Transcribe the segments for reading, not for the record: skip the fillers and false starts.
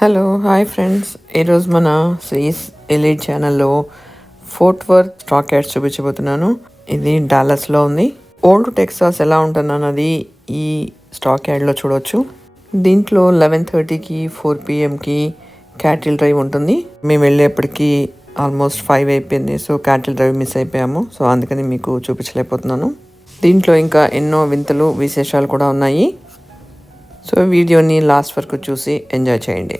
Hello hi friends, ఈరోజు మన శ్రీస్ ఎలీట్ ఛానల్లో ఫోర్ట్ వర్త్ స్టాక్ యాడ్స్ చూపించబోతున్నాను. ఇది డాలస్లో ఉంది. ఓల్డ్ టెక్సాస్ ఎలా ఉంటుందన్నది ఈ స్టాక్ యాడ్లో చూడవచ్చు. దీంట్లో 11:30కి 4 PM క్యాటిల్ డ్రైవ్ ఉంటుంది. మేము వెళ్ళేప్పటికీ ఆల్మోస్ట్ 5 అయిపోయింది. సో క్యాటిల్ డ్రైవ్ మిస్ అయిపోయాము. సో అందుకని మీకు చూపించలేకపోతున్నాను. దీంట్లో ఇంకా ఎన్నో వింతలు విశేషాలు కూడా ఉన్నాయి. సో వీడియోని లాస్ట్ వరకు చూసి ఎంజాయ్ చేయండి.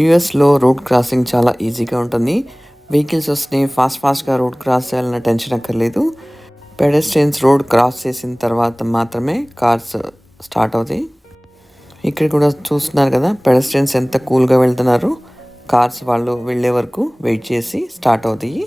యూఎస్లో రోడ్ క్రాసింగ్ చాలా ఈజీగా ఉంటుంది. వెహికల్స్ వస్తున్నాయి, ఫాస్ట్గా రోడ్ క్రాస్ చేయాలన్న టెన్షన్ అక్కర్లేదు. పెడెస్ట్రియన్స్ రోడ్ క్రాస్ చేసిన తర్వాత మాత్రమే కార్స్ స్టార్ట్ అవుతాయి. ఇక్కడ కూడా చూస్తున్నారు కదా, పెడెస్ట్రియన్స్ ఎంత కూల్గా వెళ్తున్నారు. కార్స్ వాళ్ళు వెళ్ళే వరకు వెయిట్ చేసి స్టార్ట్ అవుతాయి.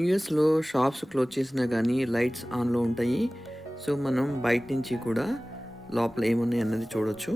యూఎస్లో షాప్స్ క్లోజ్ చేసినా కానీ లైట్స్ ఆన్లో ఉంటాయి. సో మనం బయట నుంచి కూడా లోపల ఏమున్నాయి అన్నది చూడొచ్చు.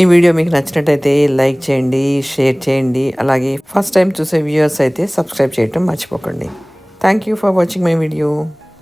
ఈ వీడియో మీకు నచ్చినట్టయితే లైక్ చేయండి, షేర్ చేయండి. అలాగే ఫస్ట్ టైం చూసే వ్యూయర్స్ అయితే సబ్స్క్రైబ్ చేయటం మర్చిపోకండి. Thank you for watching my video.